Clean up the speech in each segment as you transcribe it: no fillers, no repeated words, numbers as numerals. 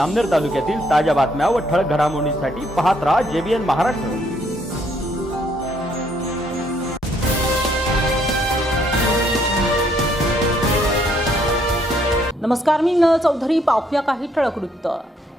अमनेर तालुक्यातील ताज्या बातम्या व ठळक घडामोडींसाठी पाहत राहा JBN महाराष्ट्र। नमस्कार, मी नल चौधरी। पाहूया काही ठळक वृत्त।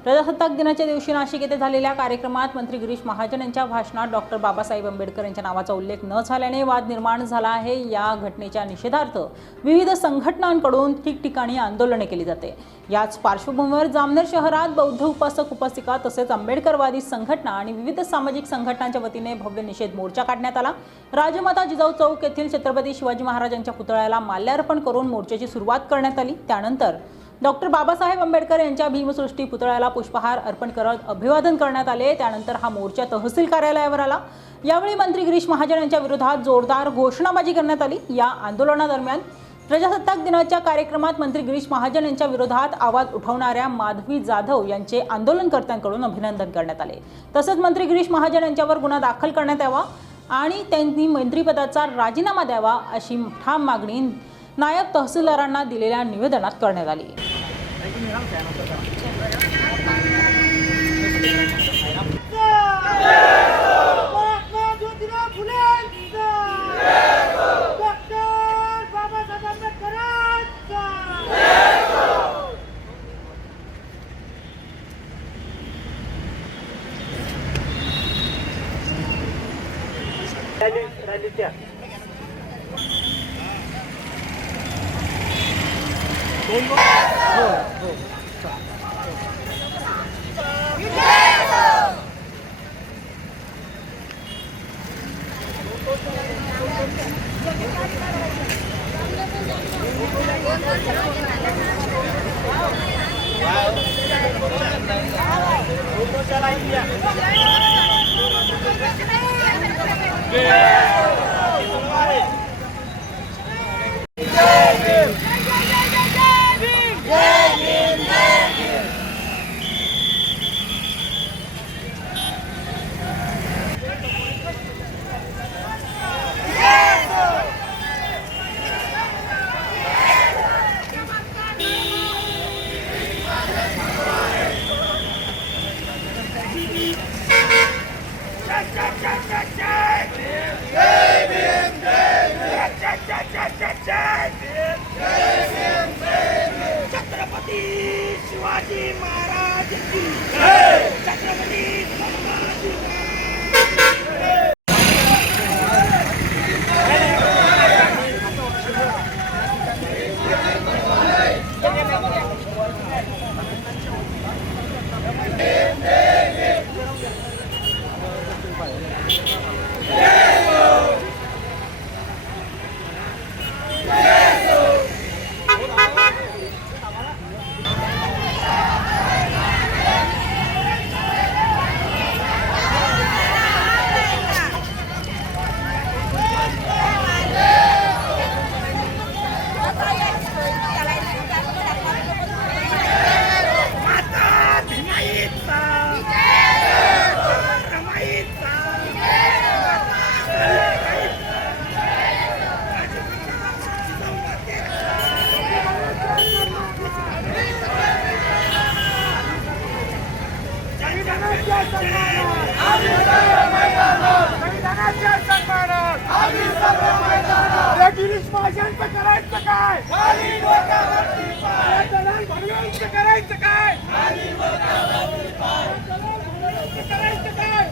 प्रजासत्ताक दिनाच्या दिवशी नाशिक येथे झालेल्या कार्यक्रमात मंत्री गिरीश महाजन यांच्या भाषणात डॉक्टर बाबासाहेब आंबेडकर यांच्या नावाचा उल्लेख न झाल्याने वाद निर्माण झाला आहे। या घटनेच्या निषेधार्थ विविध संघटनांकडून ठिकठिकाणी आंदोलने केली जाते। याच पार्श्वभूमीवर जामनेर शहरात बौद्ध उपासक उपासिका तसेच आंबेडकरवादी संघटना आणि विविध सामाजिक संघटनांच्या वतीने भव्य निषेध मोर्चा काढण्यात आला। राजमाता जिजाऊ चौक येथील छत्रपती शिवाजी महाराजांच्या पुतळ्याला माल्यार्पण करून मोर्चाची सुरुवात करण्यात आली। त्यानंतर डॉक्टर बाबासाहेब आंबेडकर यांच्या भीमसृष्टी पुतळ्याला पुष्पहार अर्पण करत अभिवादन करण्यात आले। त्यानंतर हा मोर्चा तहसील कार्यालयावर आला। यावेळी मंत्री गिरीश महाजन यांच्या विरोधात जोरदार घोषणाबाजी करण्यात आली। या आंदोलनादरम्यान प्रजासत्ताक दिनाच्या कार्यक्रमात मंत्री गिरीश महाजन यांच्या विरोधात आवाज उठवणाऱ्या माधवी जाधव यांचे आंदोलनकर्त्यांकडून अभिनंदन करण्यात आले। तसेच मंत्री गिरीश महाजन यांच्यावर गुन्हा दाखल करण्यात यावा आणि त्यांनी मंत्रिपदाचा राजीनामा द्यावा अशी ठाम मागणी नायब तहसीलदारांना दिलेल्या निवेदनात करण्यात आली। छत्रपती शिवाजी महाराज की जय। छत्रपती संभाजी गिरीश महाजनचं करायचं काय? भगवानचं करायचं काय? करायचं काय?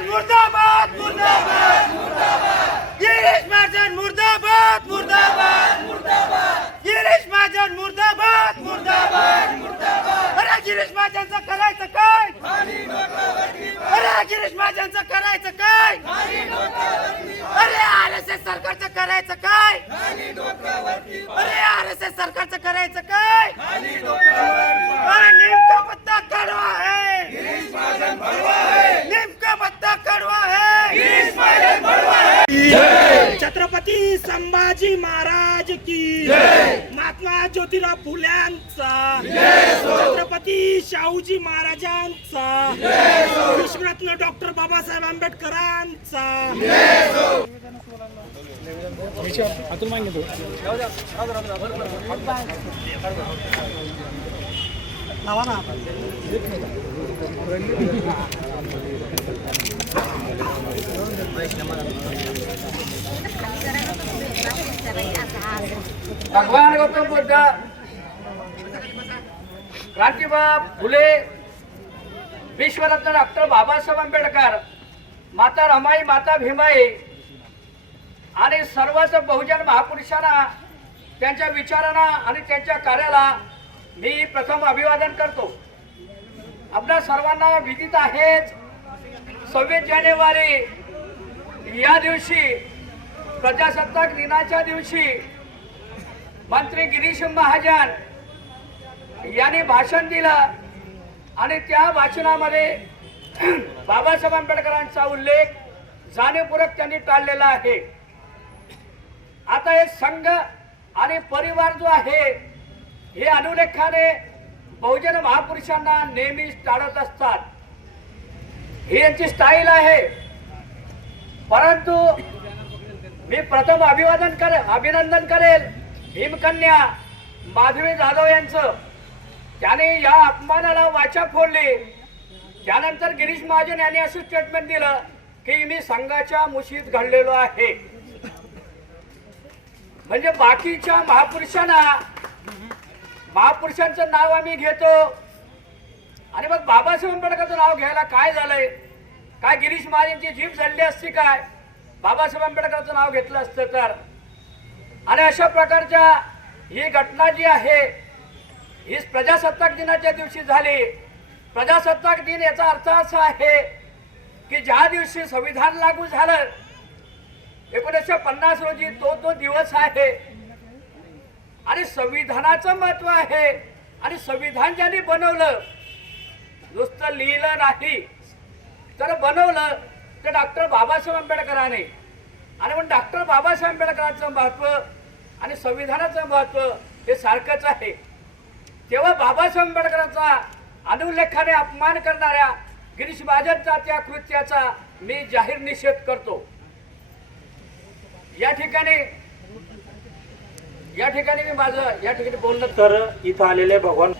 मुर्दाबाद मुर्दाबाद मुर्दाबाद गिरीश महाजन मुर्दाबाद मुर्दाबाद मुर्दाबाद गिरीश महाजन मुर्दाबाद मुर्दाबाद मुर्दाबाद अरे गिरीश महाजनचं करायचं काय अरे गिरीश महाजनचं करायचं काय अरे RSS RSS सरकारचं करायचं काय? अरे RSS सरकारचं करायचं काय? अरे नेमका पत्ता कडवा है, नेमका पत्ता कडवा है. छत्रपती संभाजी महाराज की महात्मा ज्योतिराव फुल्यांचा, छत्रपती शाहूजी महाराजांचा, विश्वरत्न डॉक्टर बाबासाहेब आंबेडकरांचा. भगवान गौतम बुद्ध, क्रांतीबाब फुले, विश्वरत्न डॉक्टर बाबासाहेब आंबेडकर, माता रमाई, माता भीमाई आणि सर्वच बहुजन महापुरुषांना, त्यांच्या विचारांना आणि त्यांच्या कार्याला मी प्रथम अभिवादन करतो. आपल्या सर्वांना विदित आहेच, 26 जानेवारी या दिवशी, प्रजासत्ताक दिनाच्या दिवशी मंत्री गिरीश महाजन यांनी भाषण दिलं आणि त्या भाषणामध्ये बाबासाहेब आंबेडकरांचा उल्लेख जाणीवपूर्वक त्यांनी टाळलेला आहे. आता हे संघ आणि परिवार जो आहे हे अनुलेखाने बहुजन महापुरुषांना नेहमीच टाळत असतात. ही यांची स्टाईल आहे. परंतु मी प्रथम अभिनंदन करेल भीमकन्या माधवी जाधव यांचं. त्याने या अपमानाला वाचा फोडली. त्यानंतर गिरीश महाजन यांनी असं स्टेटमेंट दिलं की मी संघाच्या मुशीत घडलेलो आहे. म्हणजे बाकीच्या महापुरुषांचं नाव आम्ही घेतो आणि मग बाबासाहेब आंबेडकरचं नाव घ्यायला काय झालंय? काय गिरीश महाजनची जीभ जळली असती काय बाबासाहेब आंबेडकरचं नाव घेतलं असतं तर? आणि अशा प्रकारच्या ही घटना जी आहे ही प्रजासत्ताक दिनाच्या दिवशी झाली. प्रजासत्ताक दिन याचा अर्थ असा आहे की ज्या दिवशी संविधान लागू झालं 1950 रोजी तो दिवस आहे आणि संविधानाचं महत्व आहे. आणि संविधान ज्यांनी बनवलं, नुसतं लिहिलं नाही तर बनवलं ते डॉक्टर बाबासाहेब आंबेडकरांनी. आणि म्हणून डॉक्टर बाबासाहेब आंबेडकरांचं महत्व आणि संविधानाचं महत्व हे सारखंच आहे. तेव्हा बाबासाहेब आंबेडकरांचा अनुल्लेखाने अपमान करणाऱ्या गिरीश महाजनचा त्या कृत्याचा मी जाहीर निषेध करतो. या ठिकाणी मी माझं बोलणं तर इथं आलेले भगवान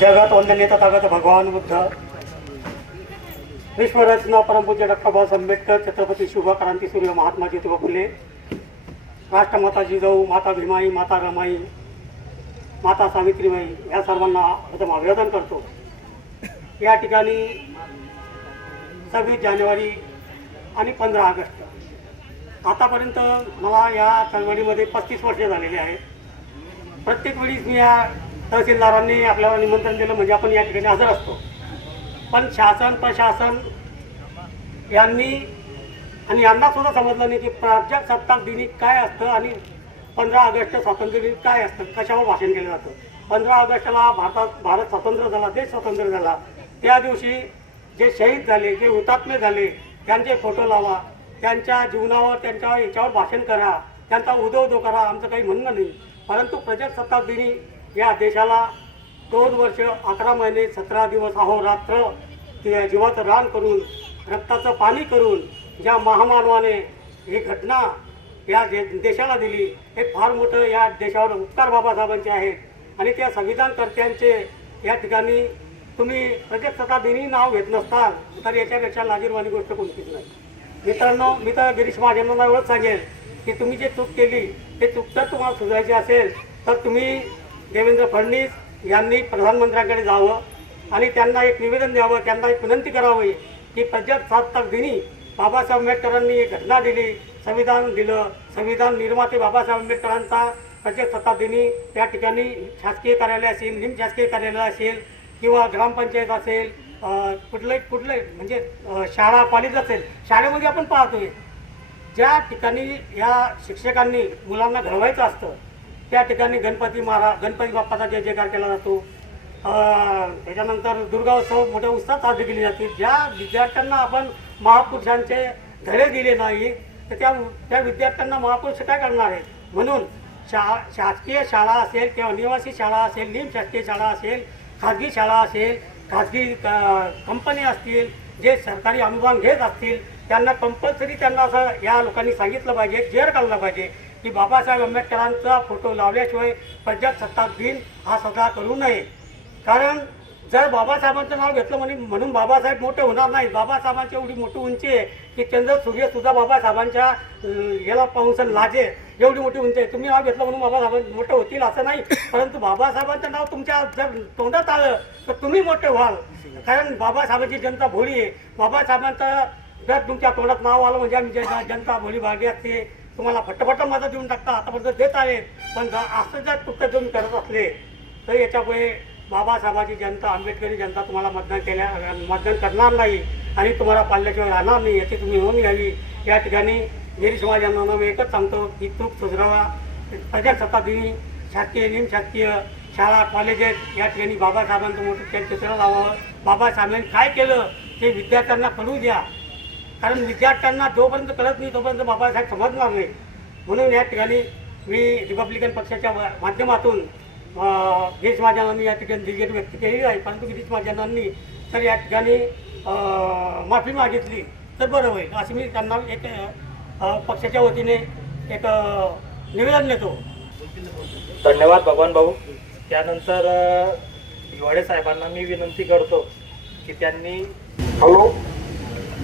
जगात वंदनीय तथागत भगवान बुद्ध, विश्वरत्न परमपूज्य डॉक्टर बाबासाहेब आंबेडकर, छत्रपती शुभ क्रांती सूर्य महात्मा ज्योतिबा फुले, राष्ट्रमाता जिजाऊ, माता भीमाई, माता रमाई, माता सावित्रीबाई या सर्वांना प्रथम अभिवादन करतो. या ठिकाणी 26 जानेवारी आणि 15 ऑगस्ट आतापर्यंत मला या चळवळीमध्ये 35 वर्षे झालेली आहेत. प्रत्येक वेळीच मी या तहसीलदारांनी आपल्याला निमंत्रण दिलं म्हणजे आपण या ठिकाणी हजर असतो. पण शासन प्रशासन यांना सुद्धा समजलं नाही की प्रजासत्ताक दिनी काय असतं आणि 15 ऑगस्ट स्वातंत्र्य दिन काय असतं, कशावर भाषण केलं जातं. 15 ऑगस्टला भारत स्वतंत्र झाला, देश स्वतंत्र झाला. त्या दिवशी जे शहीद झाले, जे हुतात्मे झाले त्यांचे फोटो लावा, त्यांच्या जीवनावर त्यांच्या याच्यावर भाषण करा, त्यांचा उदो करा, आमचं काही म्हणणं नाही. परंतु प्रजासत्ताक दिनी या देशाला 2 वर्ष 11 महिने 17 दिवस अहोरात्र जीवाचं रान करून रक्ताचं पाणी करून ज्या महामानवाने ही घटना या देशाला दिली, हे फार मोठं या देशावर उपकार बाबासाहेबांचे आहेत. आणि त्या संविधानकर्त्यांचे या ठिकाणी तुम्ही प्रजासत्ताक दिनी नाव घेत नसताल तर याच्यापेक्षा लाजीरवाणी गोष्ट कोणतीच नाही. मित्रांनो, मी तर गिरीश महाजनांना एवढंच सांगेल की तुम्ही जे चूक केली ते चूक जर तुम्हाला सुधारायची असेल तर तुम्ही देवेंद्र फडणवीस यांनी प्रधानमंत्र्यांकडे जावं आणि त्यांना एक निवेदन द्यावं, त्यांना एक विनंती करावी की प्रजासत्ताक दिनी बाबासाहेब आंबेडकरांनी एक घटना दिली, संविधान दिलं, संविधान निर्माते बाबासाहेब आंबेडकरांचा प्रजासत्ताक दिनी त्या ठिकाणी शासकीय कार्यालय असेल, निमशासकीय कार्यालय असेल किंवा ग्रामपंचायत असेल कुठले म्हणजे शाळा कॉलेज असेल, शाळेमध्ये आपण पाहतोय ज्या ठिकाणी या शिक्षकांनी मुलांना घडवायचं असतं त्या ठिकाणी गणपती बाप्पाचा जय जयकार केला जातो. त्याच्यानंतर दुर्गाोत्सव मोठ्या उत्साहात साजरी केली जाते. ज्या विद्यार्थ्यांना आपण महापुरुषांचे धडे दिले नाही तर त्या विद्यार्थ्यांना महापुरुष काय करणार आहेत. म्हणून शासकीय शाळा असेल किंवा निवासी शाळा असेल, निमशासकीय शाळा असेल, खाजगी शाळा असेल, खाजगी कंपनी असतील, जे सरकारी अनुदान घेत असतील त्यांना कंपल्सरी त्यांना असं या लोकांनी सांगितलं पाहिजे, जेर काढलं पाहिजे की बाबासाहेब आंबेडकरांचा फोटो लावल्याशिवाय प्रजासत्ताक दिन हा साजरा करू नये. कारण जर बाबासाहेबांचं नाव घेतलं म्हणून बाबासाहेब मोठे होणार नाहीत. बाबासाहेबांची एवढी मोठी उंची आहे की चंद्र सूर्यसुद्धा बाबासाहेबांच्या याला पाहून लाजे एवढी मोठी उंची आहे. तुम्ही नाव घेतलं म्हणून बाबासाहेब मोठे होतील असं नाही, परंतु बाबासाहेबांचं नाव तुमच्या जर तोंडात आलं तर तुम्ही मोठे व्हाल. कारण बाबासाहेबांची जनता भोळी आहे. बाबासाहेबांचं जर तुमच्या तोंडात नाव आलं म्हणजे आम्ही जनता भोळी भागी असते, तुम्हाला फटफट मदत देऊन टाकता, आतापर्यंत देत आहेत. पण असं जर तुमचं तुम्ही करत असले तर याच्यामुळे बाबासाहेबांची जनता, आंबेडकरी जनता तुम्हाला मतदान करणार नाही आणि तुम्हाला पाळल्याशिवाय राहणार नाही याची तुम्ही नोंद घ्यावी. या ठिकाणी गिरीश महाजनांना मी एकच सांगतो की चूक सुधारावा. प्रजासत्ताक दिनी शासकीय निमशासकीय शाळा कॉलेजेस या ठिकाणी बाबासाहेबांचं मोठं चित्र लावावं. बाबासाहेबांनी काय केलं ते विद्यार्थ्यांना कळू द्या. कारण विद्यार्थ्यांना जोपर्यंत कळत नाही तोपर्यंत बाबासाहेब समजणार नाही. म्हणून या ठिकाणी मी रिपब्लिकन पक्षाच्या माध्यमातून गिरीश महाजनांनी या ठिकाणी दिलगिरी व्यक्त केलेली आहे. परंतु गिरीश महाजनांनी तर या ठिकाणी माफी मागितली तर बरं होईल अशी मी त्यांना एक पक्षाच्या वतीने एक निवेदन देतो. धन्यवाद भगवान भाऊ. त्यानंतर हिवाळे साहेबांना मी विनंती करतो की त्यांनी हॅलो,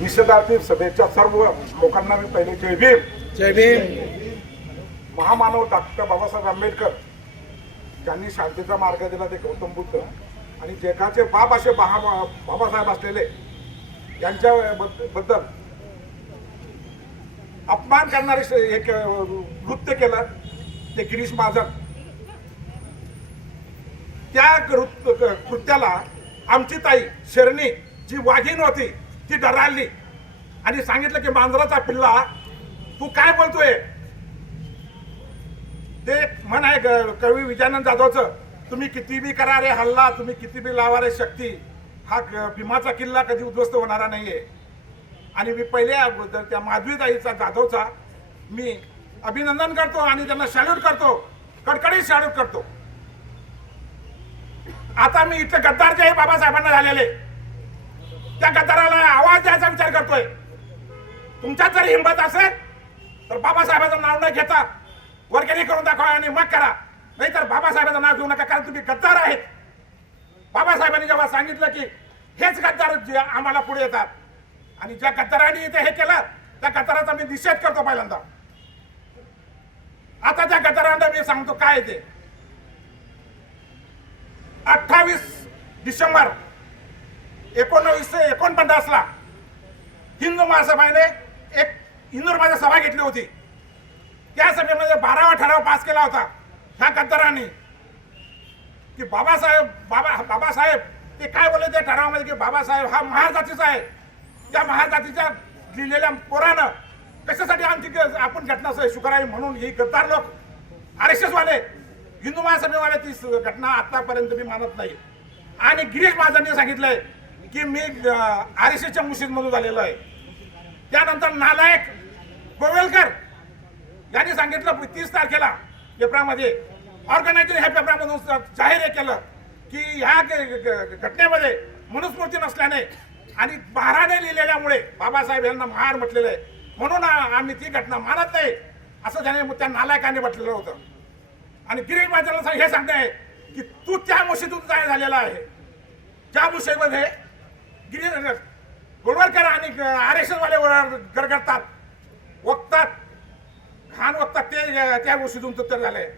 निषेधार्थी सभेच्या सर्व लोकांना मी पहिले जय भीम. जय भीम. महामानव डॉक्टर बाबासाहेब आंबेडकर ज्यांनी शांतीचा मार्ग दिला ते गौतम बुद्ध आणि जगाचे बाप असे बाबासाहेब असलेले यांच्या बद्दल अपमान करणारे एक नृत्य केलं ते गिरीश महाजन. त्या कृत्याला आमची ताई शरणी जी वाघीण होती ती डराली आणि सांगितलं की मांजराचा पिल्ला तू काय बोलतोय. ते म्हण आहे कवी विजयानंद जाधवचं, तुम्ही किती बी करा रे हल्ला, तुम्ही किती बी लावा रे शक्ती, हा भीमाचा किल्ला कधी उद्ध्वस्त होणारा नाहीये. आणि मी पहिल्या त्या माधवीताईचा जाधवचा मी अभिनंदन करतो आणि त्यांना सॅल्यूट करतो, कडकडीत सॅल्यूट करतो. आता मी इथले गद्दार जे आहे बाबासाहेबांना झालेले त्या गद्दाराला आवाज द्यायचा विचार करतोय. तुमच्यात जर हिंमत असेल तर बाबासाहेबांचं नाव न घेता वर्गणी करून दाखवा आणि मग करा, नाहीतर बाबासाहेबांचं नाव घेऊ नका. कारण तुम्ही गद्दार आहेत. बाबासाहेबांनी जेव्हा सांगितलं की हेच गद्दार जे आम्हाला पुढे येतात आणि ज्या गद्दारांनी इथे हे केलं त्या गद्दाराचा मी निषेध करतो पहिल्यांदा. आता त्या गद्दारांना मी सांगतो काय ते. 28 डिसेंबर 1949 ला हिंदू महासभेने एक इंदूरमध्ये सभा घेतली होती. त्या सभेमध्ये 12वा ठराव पास केला होता ह्या गद्दारांनी की बाबासाहेब ते काय बोलले त्या ठरावामध्ये की बाबासाहेब हा महाजातीचा आहे. त्या महाजातीच्या लिहिलेल्या पोरानं कशासाठी आमची आपण घटना स्वीकारावी म्हणून ही गद्दार लोक RSS वाले हिंदू महासभेवाले ती घटना आतापर्यंत मी मानत नाही. आणि गिरीश महाजनांनी सांगितलंय की मी RSSच्या मुशीदमधून झालेलो आहे. त्यानंतर नालायक गोवेलकर यांनी सांगितलं 30 तारखेला पेपरामध्ये ऑर्गनायझर ह्या पेपरामधून जाहीर केलं की ह्या घटनेमध्ये मनुस्मृती नसल्याने आणि महाराने लिहिलेल्यामुळे बाबासाहेब यांना महार म्हटलेलं आहे म्हणून आम्ही ती घटना मानत नाही असं त्याने त्या नालायकाने म्हटलेलं होतं. आणि गिरीश महाजनाला हे सांगते आहे की तू त्या मुशीतून जाहीर झालेला आहे ज्या मुशीमध्ये गिरीश गोळवलकर आणि RSS वाले गरगडतात वक्तात घाण वक्तात ते त्या मुशीतून तर झालंय.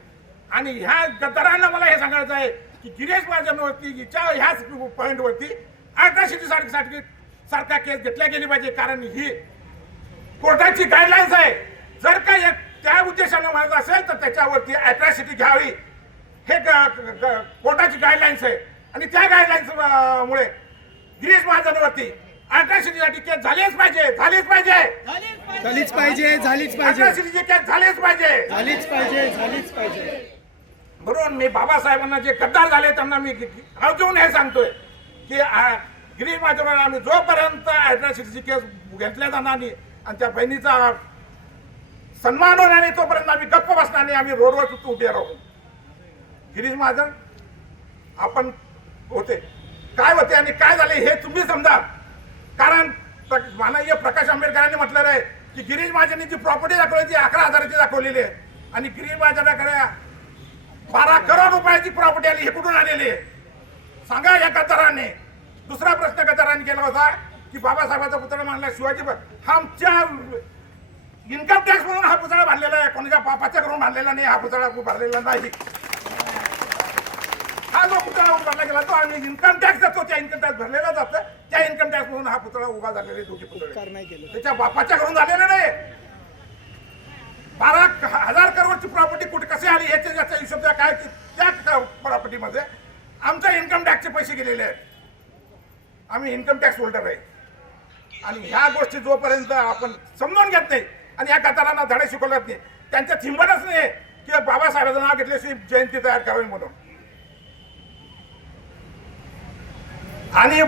आणि ह्या गद्दारांना मला हे सांगायचं आहे की गिरीश महाजनवरती ह्याच पॉईंटवरती अट्रॉसिटी सारखा केस घेतल्या गेली पाहिजे. कारण ही कोर्टाची गाईडलाईन्स आहे. जर का त्या उद्देशाने म्हणत असेल तर त्याच्यावरती अट्रॉसिटी घ्यावी हे कोर्टाची गाईडलाईन्स आहे. आणि त्या गाईडलाईन्स मुळे गिरीश महाजनवरती अट्रॉसिटीसाठी केस झालीच पाहिजे, झालीच पाहिजे, झालीच पाहिजे, झालीच पाहिजे, अट्रॉसिटीची केस झालीच पाहिजे, झालीच पाहिजे, झालीच पाहिजे. म्हणून मी बाबासाहेबांना जे गद्दार झाले त्यांना मी आवर्जून हे सांगतोय की गिरीश महाजनवर आम्ही जोपर्यंत अट्रॉसिटीची केस घेतल्या जाणार नाही आणि त्या बहिणीचा सन्मान होणार नाही तोपर्यंत आम्ही गप्प बसणार नाही, आम्ही रोडवर उभे राहू. गिरीश महाजन आपण होते काय होते आणि काय झाले हे तुम्ही समजा. कारण माननीय प्रकाश आंबेडकरांनी म्हटलेलं आहे की गिरीश महाजननी जी प्रॉपर्टी दाखवली ती 11,000ची दाखवलेली आहे आणि गिरीश महाजनाकडे 12 करोड रुपयाची प्रॉपर्टी आली. हे कुठून आलेली आहे सांगा या गद्दाराने. दुसरा प्रश्न गद्दारांनी केला होता की बाबासाहेबांचा पुतळा मांडला शिवाजी आमच्या इन्कम टॅक्स म्हणून हा पुतळा बांधलेला आहे, कोणाच्या बापाच्या करून बांधलेला नाही, हा पुतळा बांधलेला नाही. हा जो पुतळा उभारला गेला तो आम्ही इन्कम टॅक्स देतो, त्या इन्कम टॅक्स भरलेला जातं, त्या इन्कम टॅक्स म्हणून हा पुतळा उभा झालेला दोघे पुतळे त्याच्या बापाच्या घरून झालेला नाही. 12,000 करोडची प्रॉपर्टी कुठे कशी आली याच्या हिशोब काय त्या प्रॉपर्टीमध्ये आमच्या इन्कम टॅक्सचे पैसे गेलेले आहेत. आम्ही इन्कम टॅक्स होल्डर आहे आणि ह्या गोष्टी जोपर्यंत आपण समजून घेत नाही आणि या गद्दारांना धडे शिकवत नाही, त्यांच्या थिंबतच नाही की बाबासाहेबांचं नाव घेतल्याशिवाय जयंती तयार करावी म्हणून. आणि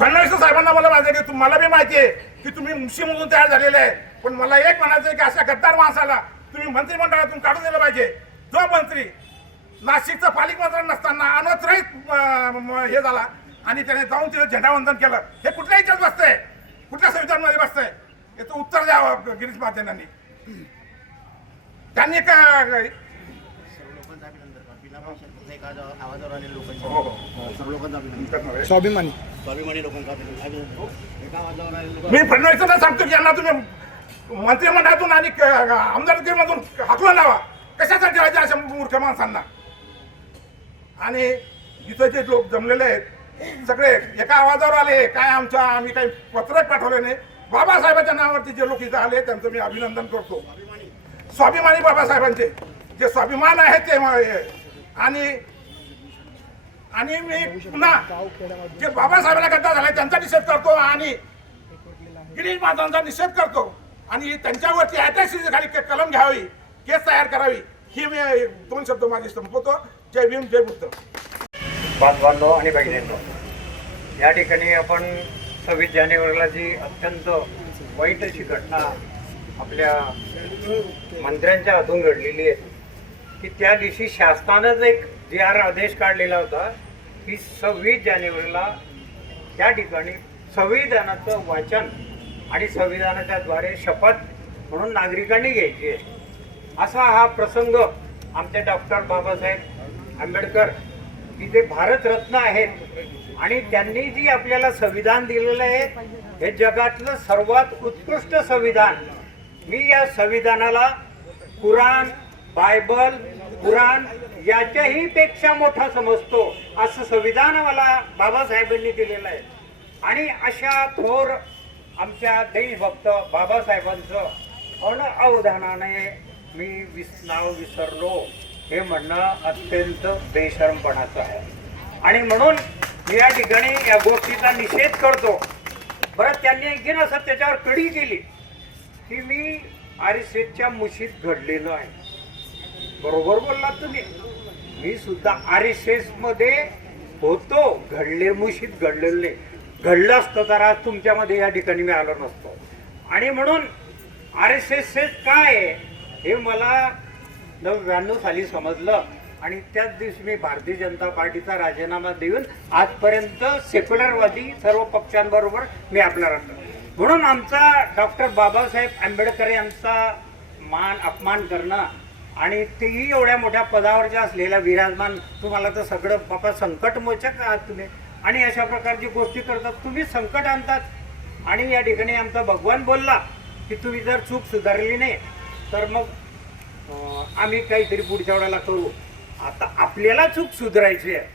फडणवीस साहेबांना मला माहिती आहे की मला बी माहिती आहे की तुम्ही मुशीमधून तयार झालेले आहे, पण मला एक म्हणायचं आहे की अशा गद्दार माणसाला तुम्ही मंत्रिमंडळातून काढून दिलं पाहिजे. जो मंत्री नाशिकचा पालकमंत्री नसताना अनवसरहित हे झाला आणि त्याने जाऊन तिथे झेंडावंदन केलं, हे कुठल्या याच्यात बसतंय, कुठल्या संविधानामध्ये बसतंय, याचं उत्तर द्यावं गिरीश महाजनांनी. त्यांनी काय स्वाभिमानी मी फडणवीसांना सांगतो की यांना तुम्ही मंत्रिमंडळातून आणि आमदारकीमधून हाकलून लावा. कशासाठी राहायचे अशा मूर्ख माणसांना. आणि इथं जे लोक जमलेले आहेत सगळे एका आवाजावर आले. काय आम्ही काही पत्रक पाठवले नाही. बाबासाहेबांच्या नावावरती जे लोक इथं आले त्यांचं मी अभिनंदन करतो. स्वाभिमानी बाबासाहेबांचे जे स्वाभिमान आहे ते आणि मी पुन्हा जे बाबासाहेबांना गद्दार झाले त्यांचा निषेध करतो आणि गिरीश महाजनांचा निषेध करतो आणि त्यांच्यावरती ऐतिहासिक खाली कलम घ्यावी, केस तयार करावी. ही मी 2 शब्द माझे संपवतो. जय भीम, जय बुद्ध. बांधवांनो आणि बहिणींनो, या ठिकाणी आपण 26 जानेवारीला जी अत्यंत वाईट अशी घटना आपल्या मंत्र्यांच्या हातून घडलेली आहे की त्या दिवशी शासनानंच एक आदेश काढलेला होता की 26 जानेवारीला त्या ठिकाणी संविधानाचं वाचन आणि संविधानाच्या द्वारे शपथ म्हणून नागरिकांनी घ्यायची आहे. असा हा प्रसंग आमचे डॉक्टर बाबासाहेब आंबेडकर की जे भारतरत्न आहेत आणि त्यांनी जी आपल्याला संविधान दिलेलं आहे हे जगातलं सर्वात उत्कृष्ट संविधान. मी या संविधानाला कुराण, बायबल, कुराण याच्याही पेक्षा मोठा समजतो असं संविधान मला बाबासाहेबांनी दिलेलं आहे. आणि अशा थोर आमच्या देशभक्त बाबासाहेबांचं अनअवधानाने मी नाव विसरलो हे म्हणणं अत्यंत बेशरमपणाचं आहे. आणि म्हणून मी या ठिकाणी या गोष्टीचा निषेध करतो. बरं, त्यांनी आणखीन असं त्याच्यावर कडी केली की मी RSSच्या मुशीत घडलेलो आहे. बरोबर बोललात तुम्ही. मी सुद्धा RSS मध्ये होतो, मुशीत घडलेले. घडलं असतं तर आज तुमच्यामध्ये या ठिकाणी मी आलो नसतो. आणि म्हणून RSS काय आहे हे मला 99 साली समजलं आणि त्याच दिवशी मी भारतीय जनता पार्टीचा राजीनामा देऊन आजपर्यंत सेक्युलरवादी सर्व पक्षांबरोबर मी आपला राहतो. म्हणून आमचा डॉक्टर बाबासाहेब आंबेडकर यांचा अपमान करणं आणि तेही एवढ्या मोठ्या पदावरचे असलेल्या विराजमान, तुम्हाला तर सगळं बाबा संकटमोचक आहात तुम्ही आणि अशा प्रकारची गोष्टी करतात, तुम्ही संकट आणतात. आणि या ठिकाणी आमचा भगवान बोलला की तुम्ही जर चूक सुधारली नाही तर मग आम्ही काहीतरी पुढच्या वेळेला करू. आता आपल्याला चूक सुधारायची आहे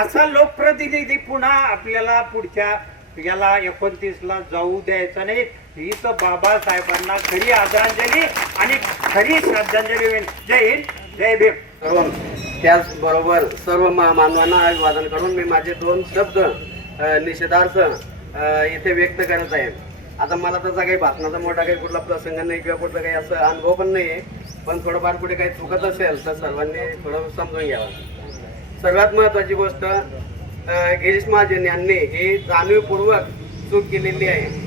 असा लोकप्रतिनिधी पुन्हा आपल्याला पुढच्या याला 29ला जाऊ द्यायचं नाही. ही तर बाबासाहेबांना खरी आदरांजली आणि खरी श्रद्धांजली होईल. जय हिंद, जय भीम. करून त्याचबरोबर सर्व महामानवांना अभिवादन करून मी माझे 2 शब्द निषेधार्थ इथे व्यक्त करत आहे. आता मला तसा काही भाषणाचा मोठा काही कुठला प्रसंग नाही किंवा कुठला काही असं अनुभव पण नाही आहे, पण थोडंफार कुठे काही चुकत असेल तर सर्वांनी थोडं समजून घ्यावं. सर्वात महत्त्वाची गोष्ट, गिरीश महाजन यांनी ही जाणीवपूर्वक चूक केलेली आहे.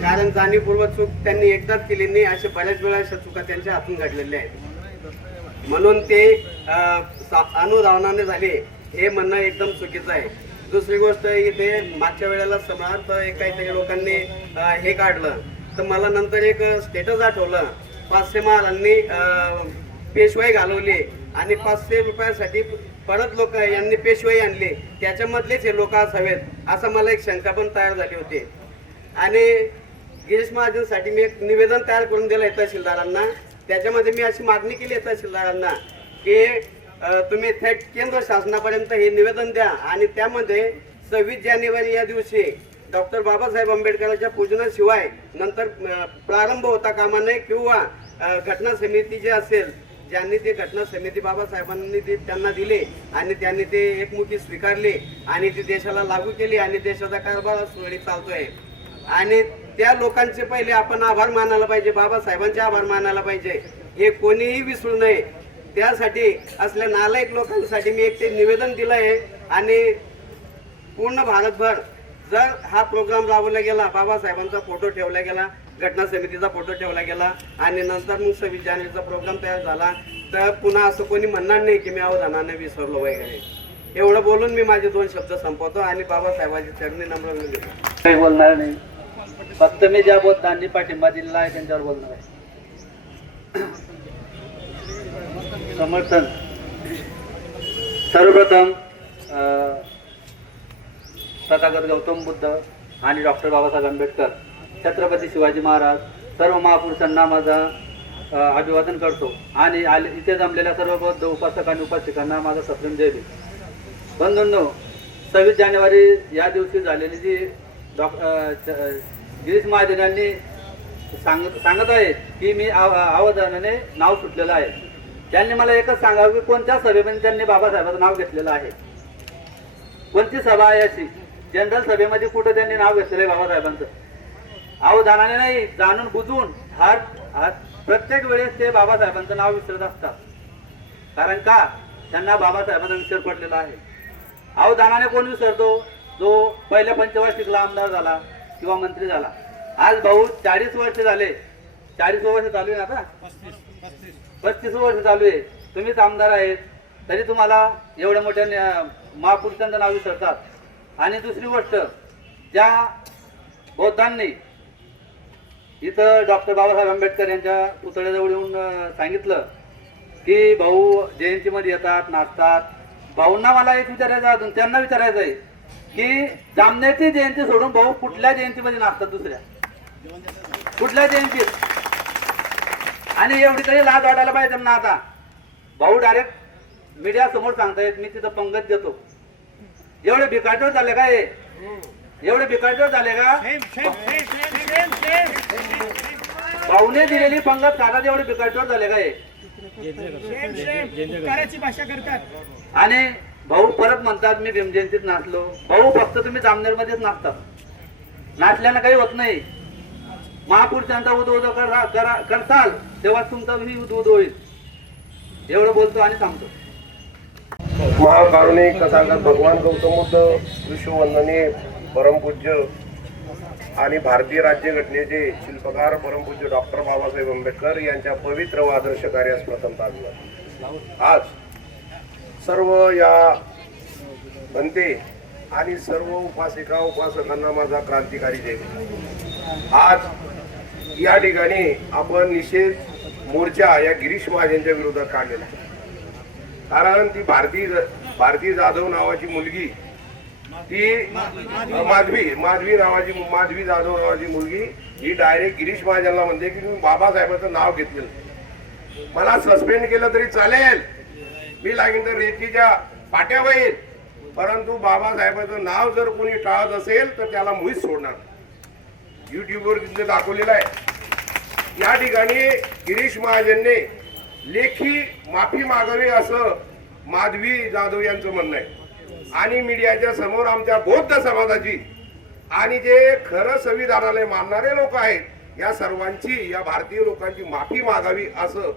कारण जाणीवपूर्वक चूक त्यांनी एकदाच केली नाही, अशा बऱ्याच वेळा अशा चुका त्यांच्या हातून घडलेल्या आहेत. म्हणून ते अनुधावनाने झाले हे म्हणणं एकदम चुकीचं आहे. दुसरी गोष्ट, इथे मागच्या वेळेला समर्थ काहीतरी लोकांनी हे काढलं तर मला नंतर एक स्टेटस आठवलं. 500 महारांनी पेशवाई घालवली आणि 500 रुपयासाठी परत लोक यांनी पेशवाई आणली, त्याच्यामधलेच हे लोक असावेत असं मला एक शंका पण तयार झाली होती. आणि गिरीश महाजनसाठी मी एक निवेदन तयार करून दिलं आहे तहसीलदारांना. त्याच्यामध्ये मी अशी मागणी केली आहे तहसीलदारांना की तुम्ही थेट केंद्र शासनापर्यंत हे निवेदन द्या आणि त्यामध्ये 26 जानेवारी या दिवशी डॉक्टर बाबासाहेब आंबेडकरांच्या पूजनाशिवाय नंतर प्रारंभ होता कामा नये किंवा घटना समिती जी असेल, ज्यांनी ते घटना समिती बाबासाहेबांनी त्यांना दिली आणि त्यांनी ते एकमुखी स्वीकारली आणि ती देशाला लागू केली आणि देशाचा कारभार सुरळीत चालतोय. आणि त्या लोकांचे पहिले आपण आभार मानायला पाहिजे, बाबासाहेबांचे आभार मानायला पाहिजे, हे कोणीही विसरू नये. त्यासाठी असल्या नालायक लोकांसाठी मी एक ते निवेदन दिलं आहे. आणि पूर्ण भारतभर जर हा प्रोग्राम राबवला गेला, बाबासाहेबांचा फोटो ठेवला गेला, घटना समितीचा फोटो ठेवला गेला आणि नंतर मग 26 जानेवारीचा प्रोग्राम तयार झाला तर पुन्हा असं कोणी म्हणणार नाही की मी अवधानाने विसरलो वगैरे. एवढं बोलून मी माझे 2 शब्द संपवतो आणि बाबासाहेबांची चरणी नम्र विनंती करतो. काही बोलणार नाही, फक्त मी ज्या बौद्धांनी पाठिंबा दिलेला आहे त्यांच्यावर बोलणार आहे. समर्थन सर्वप्रथम तथागत गौतम बुद्ध आणि डॉक्टर बाबासाहेब आंबेडकर, छत्रपती शिवाजी महाराज, सर्व महापुरुषांना माझा अभिवादन करतो आणि इथे जमलेल्या सर्व बौद्ध उपासक आणि उपासिकांना माझा सप्रेम जय भीम. बंधूंनो, 26 जानेवारी या दिवशी झालेली जी गिरीश महाजन यांनी सांगत आहे की मी अवधानाने नाव सुटलेलं आहे. त्यांनी मला एकच सांगावं की कोणत्या सभेमध्ये त्यांनी बाबासाहेबांचं नाव घेतलेलं आहे, कोणती सभा आहे अशी. जनरल सभेमध्ये कुठं त्यांनी नाव घेतलेलं आहे बाबासाहेबांचं? अवधानाने नाही, जाणून बुजून प्रत्येक वेळेस ते बाबासाहेबांचं नाव विसरत असतात. कारण का? त्यांना बाबासाहेबांचा विसर पडलेला आहे. अवधानाने कोण विसरतो? जो पहिल्या पंचवार्षिकला आमदार झाला किंवा मंत्री झाला. आज भाऊ 40 वर्ष झाले, 40 वर्ष चालू आहे ना, आता 35 वर्ष चालू आहे. तुम्हीच आमदार आहेत तरी तुम्हाला एवढ्या मोठ्या महापुरुषांचं नाव विसरतात. आणि दुसरी गोष्ट, ज्या बौद्धांनी इथं डॉक्टर बाबासाहेब आंबेडकर यांच्या पुतळ्याजवळ येऊन सांगितलं की भाऊ जयंतीमध्ये येतात, नाचतात. भाऊंना मला एक विचारायचं, अजून त्यांना विचारायचं आहे की जामनेरची जयंती सोडून भाऊ कुठल्या जयंतीमध्ये नाचतात? दुसऱ्या कुठल्या जयंतीत? आणि एवढी तरी लाज वाटायला पाहिजे त्यांना. आता भाऊ डायरेक्ट मीडिया समोर सांगतायत मी तिथं पंगत देतो. एवढे भिकाटोर झाले का? एवढे भिकाटोर झाले का? भाऊने दिलेली पंगत खातात एवढे भिकाटोर झाले का? भाषा करतात. आणि भाऊ परत म्हणतात मी भीम जयंतीत नाचलो. भाऊ फक्त तुम्ही जामनेरमध्येच नाचतात, नाचल्यानं काही होत नाही. महापुरुषांचा उदो करताल तेव्हा तुमचा उदो होईल. एवढं बोलतो आणि थांबतो. महाकारुणिक तथागत भगवान गौतम बुद्ध, विश्ववंदनीय परमपूज्य आणि भारतीय राज्यघटनेचे शिल्पकार परमपूज्य डॉक्टर बाबासाहेब आंबेडकर यांच्या पवित्र व आदर्श कार्यास प्रथमतः आज सर्व या बनते आणि सर्व उपासिका उपासकांना माझा क्रांतिकारी जय. आज या ठिकाणी आपण निषेध मोर्चा या गिरीश महाजनच्या विरोधात काढलेला आहे. कारण ती भारती जाधव नावाची मुलगी, ती माधवी जाधव नावाची मुलगी ही डायरेक्ट गिरीश महाजनला म्हणते की तुम्ही बाबासाहेबांचं नाव घेतलेलं. मला सस्पेंड केलं तरी चालेल, मी लागेल तर रेतीच्या पाट्या होईल, परंतु बाबासाहेबांचं नाव जर कोणी टाळत असेल तर त्याला मुळीच सोडणार. युट्यूबवर तिथे दाखवलेलं आहे. या ठिकाणी गिरीश महाजनने लेखी माफी मागावी असं माधवी जाधव यांचं म्हणणं आहे. आणि मीडियाच्या समोर आमच्या बौद्ध समाजाची आणि जे खरं संविधानाला मानणारे लोक आहेत या सर्वांची, या भारतीय लोकांची माफी मागावी असं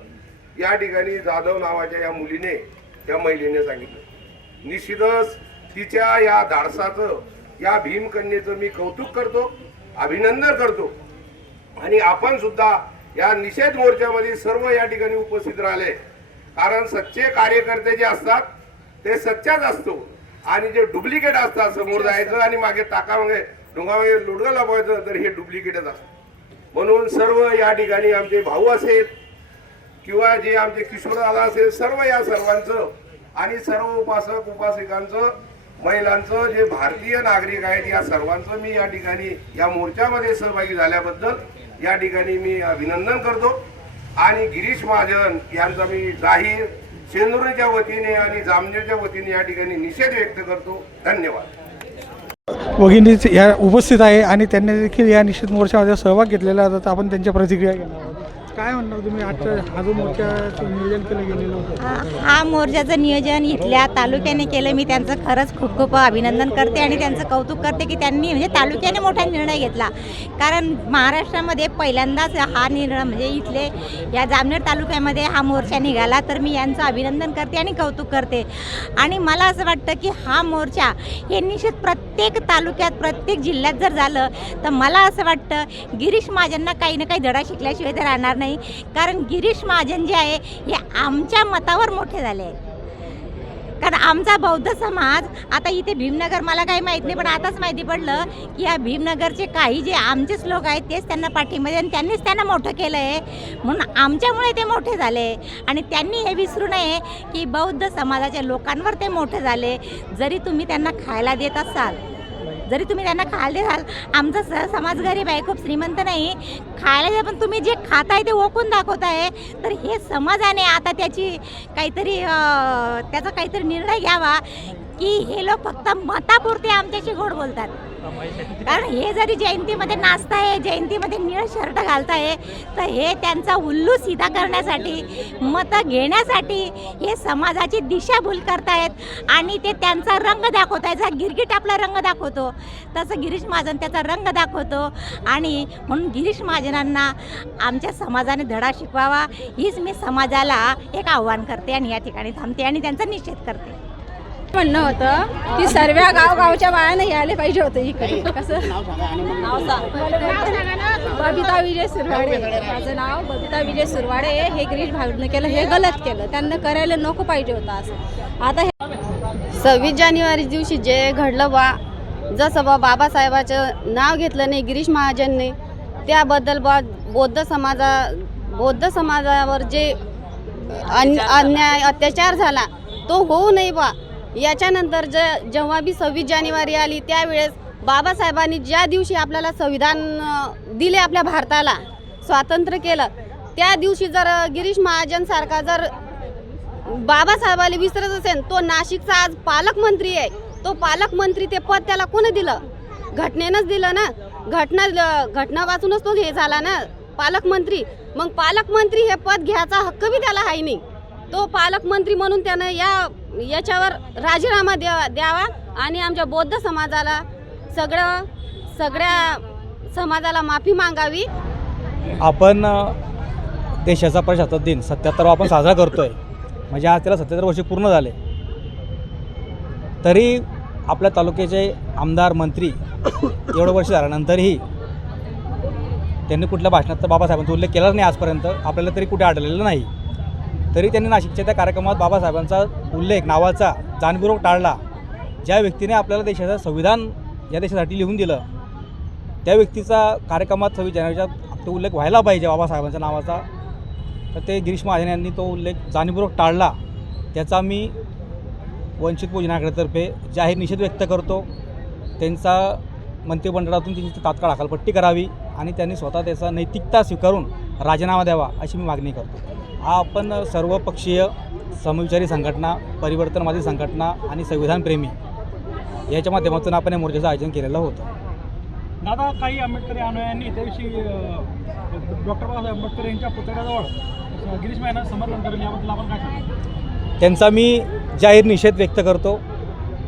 या ठिकाणी जाधव नावाच्या या मुलीने, या महिलेने सांगितलं. निश्चितच तिच्या या धाडसाचं, या भीमकन्येचं मी कौतुक करतो, अभिनंदन करतो. आणि आपण सुद्धा या निषेध मोर्चामध्ये सर्व या ठिकाणी उपस्थित राहिले, कारण सच्चे कार्यकर्ते जे असतात ते सच्चाच असतो आणि जे डुप्लिकेट असतात समोर जायचं आणि मागे टाकामागे डोंगामागे लोडगं लावायचं तर हे डुप्लिकेटच असतं. म्हणून सर्व या ठिकाणी आमचे भाऊ असेल किंवा जे आमचे किशोरदादा असेल, सर्व या सर्वांचं आणि सर्व उपासक उपासिकांचं, महिलांचं, जे भारतीय नागरिक आहेत या सर्वांचं मी या ठिकाणी या मोर्चामध्ये सहभागी झाल्याबद्दल या ठिकाणी मी अभिनंदन करतो. आणि गिरीश महाजन यांचा मी जाहीर शेंदुर्णीच्या वतीने आणि जामनेरच्या वतीने या ठिकाणी निषेध व्यक्त करतो. धन्यवाद. भगिनी या उपस्थित आहे आणि त्यांनी देखील या निषेध मोर्चामध्ये सहभाग घेतलेला होता. तर आपण त्यांच्या प्रतिक्रिया घेणार आहोत. काय म्हणणार तुम्ही? आजच्या हा जो मोर्चाचं नियोजन केलं गेलेलं होतं, हा मोर्चाचं नियोजन इथल्या तालुक्याने केलं. मी त्यांचं खरंच खूप खूप अभिनंदन करते आणि त्यांचं कौतुक करते की त्यांनी म्हणजे तालुक्याने मोठा निर्णय घेतला. कारण महाराष्ट्रामध्ये पहिल्यांदाच हा निर्णय म्हणजे इथले या जामनेर तालुक्यामध्ये हा मोर्चा निघाला. तर मी यांचं अभिनंदन करते आणि कौतुक करते. आणि मला असं वाटतं की हा मोर्चा हे निश्चित प्रत्येक तालुक्यात, प्रत्येक जिल्ह्यात जर झालं तर मला असं वाटतं गिरीश महाजनना काही ना काही धडा शिकल्याशिवाय ते राहणार नाही. कारण गिरीश महाजन जे आहे हे आमच्या मतावर मोठे झाले आहेत. कारण आमचा बौद्ध समाज आता इथे भीमनगर, मला काही माहीत नाही पण आताच माहिती पडलं की या भीमनगरचे काही जे आमचेच लोक आहेत तेच त्यांना पाठिंबा आणि त्यांनीच त्यांना मोठं केलं आहे. म्हणून आमच्यामुळे ते मोठे झाले. आणि त्यांनी हे विसरू नये की बौद्ध समाजाच्या लोकांवर ते मोठे झाले. जरी तुम्ही त्यांना खायला देत असाल, जरी तुम्ही त्यांना खायला द्याल, आमचा समाज गरीब आहे, खूप श्रीमंत नाही, खायला द्या, पण तुम्ही जे खाताय ते ओकून दाखवताय. तर हे समाजाने आता त्याची काहीतरी त्याचा काहीतरी निर्णय घ्यावा की हे लोक फक्त मतापुरते आमच्याशी गोड बोलतात. कारण हे जरी जयंतीमध्ये नाचताय, जयंतीमध्ये निळं शर्ट घालताय, तर हे त्यांचा उल्लू सीधा करण्यासाठी, मतं घेण्यासाठी हे समाजाची दिशाभूल करतायत आणि ते त्यांचा रंग दाखवतायत. जसा गिरगिट आपला रंग दाखवतो तसं गिरीश महाजन त्याचा रंग दाखवतो. आणि म्हणून गिरीश महाजनांना आमच्या समाजाने धडा शिकवावा हीच मी समाजाला एक आव्हान करते आणि या ठिकाणी थांबते आणि त्यांचा निषेध करते. म्हणणं होतं की सर्व गावगावच्या बायानं यायला पाहिजे होतं इकडे. कसं बबिता विजय सुरवाडे, माझं नाव बबिता विजय सुरवाडे. हे गिरीश भाऊने केलं, हे गलत केलं, त्यांना करायला नको पाहिजे होतं असं. आता हे 26 जानेवारी दिवशी जे घडलं जसं बाबासाहेबाचं नाव घेतलं नाही गिरीश महाजनने, त्याबद्दल बौद्ध समाजावर जे अन्याय अत्याचार झाला तो होऊ नये याच्यानंतर जेव्हा बी 26 जानेवारी आली त्यावेळेस बाबासाहेबांनी ज्या दिवशी आपल्याला संविधान दिले, आपल्या भारताला स्वातंत्र्य केलं, त्या दिवशी जर गिरीश महाजनसारखा जर बाबासाहेबाला विसरत असेल, तो नाशिकचा आज पालकमंत्री आहे, तो पालकमंत्री ते पद त्याला कोणी दिलं? घटनेनंच दिलं ना. घटना वाचूनच तो हे झाला ना पालकमंत्री. मग पालकमंत्री हे पद घ्यायचा हक्क बी त्याला आहे नाही. तो पालकमंत्री म्हणून त्यानं याच्यावर राजीनामा द्यावा आणि आमच्या बौद्ध समाजाला सगळ्या समाजाला माफी मागावी. आपण देशाचा प्रजासत्ताक दिन 77वा आपण साजरा करतोय. म्हणजे आज त्याला 77 वर्ष पूर्ण झाले. तरी आपल्या तालुक्याचे आमदार मंत्री एवढं वर्ष झाल्यानंतरही त्यांनी कुठल्या भाषणात बाबासाहेबांचा उल्लेख केलाच नाही आजपर्यंत. आपल्याला तरी कुठे आढळलेलं नाही. तरी त्यांनी नाशिकच्या त्या कार्यक्रमात बाबासाहेबांचा उल्लेख नावाचा जाणीवपूर्वक टाळला. ज्या व्यक्तीने आपल्याला देशाचं संविधान या देशासाठी लिहून दिलं त्या व्यक्तीचा कार्यक्रमात 26 जानेवारीचा तो उल्लेख व्हायला पाहिजे बाबासाहेबांच्या नावाचा, तर ते गिरीश महाजन यांनी तो उल्लेख जाणीवपूर्वक टाळला. त्याचा मी वंचित बहुजन आघाडीतर्फे जाहीर निषेध व्यक्त करतो. त्यांचा मंत्रिमंडळातून त्यांची तात्काळ हकालपट्टी करावी आणि त्यांनी स्वतः त्याचा नैतिकता स्वीकारून राजीनामा द्यावा अशी मी मागणी करतो. आपण सर्वपक्षीय समविचारी संघटना, परिवर्तनवादी संघटना आणि संविधानप्रेमी याच्या माध्यमातून आपण या मोर्चाचं आयोजन केलेलं होतं. दादा, काही आंबेडकरी अनुयायांनी त्या दिवशी डॉक्टर बाबासाहेब आंबेडकर यांच्या पुतळ्याजवळ गिरीश महाजनांना समर्थन करेल, याबद्दल आपण काय सांगतो? त्यांचा मी जाहीर निषेध व्यक्त करतो.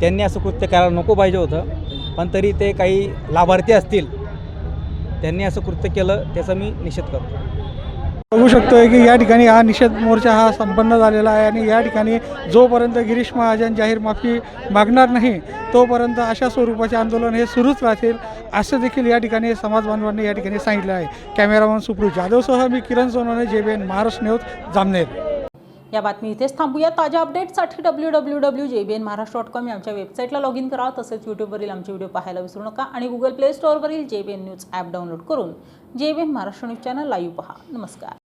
त्यांनी असं कृत्य करायला नको पाहिजे होतं, पण तरी ते काही लाभार्थी असतील त्यांनी असं कृत्य केलं त्याचा मी निषेध करतो. बघू शकतोय की या ठिकाणी हा निषेध मोर्चा हा संपन्न झालेला आहे आणि या ठिकाणी जोपर्यंत गिरीश महाजन जाहीर माफी मागणार नाही तोपर्यंत अशा स्वरूपाचे आंदोलन हे सुरूच राहतील असं देखील या ठिकाणी समाज बांधवांनी या ठिकाणी सांगितलं आहे. कॅमेरामन सुप्रीत जाधवसह मी किरण सोनवणे, JBN महाराष्ट्र न्यूज, जामनेर. या बातमी इथेच थांबूया. ताज्या अपडेटसाठी www.jbnmaharashtra.com या आमच्या वेबसाईटला लॉग इन करा. तसेच यूट्यूबवरील आमचे व्हिडिओ पाहायला विसरू नका आणि गुगल प्ले स्टोअरवरील JBN न्यूज ॲप डाउनलोड करून JBN Maharashtra news channel live पहा. नमस्कार.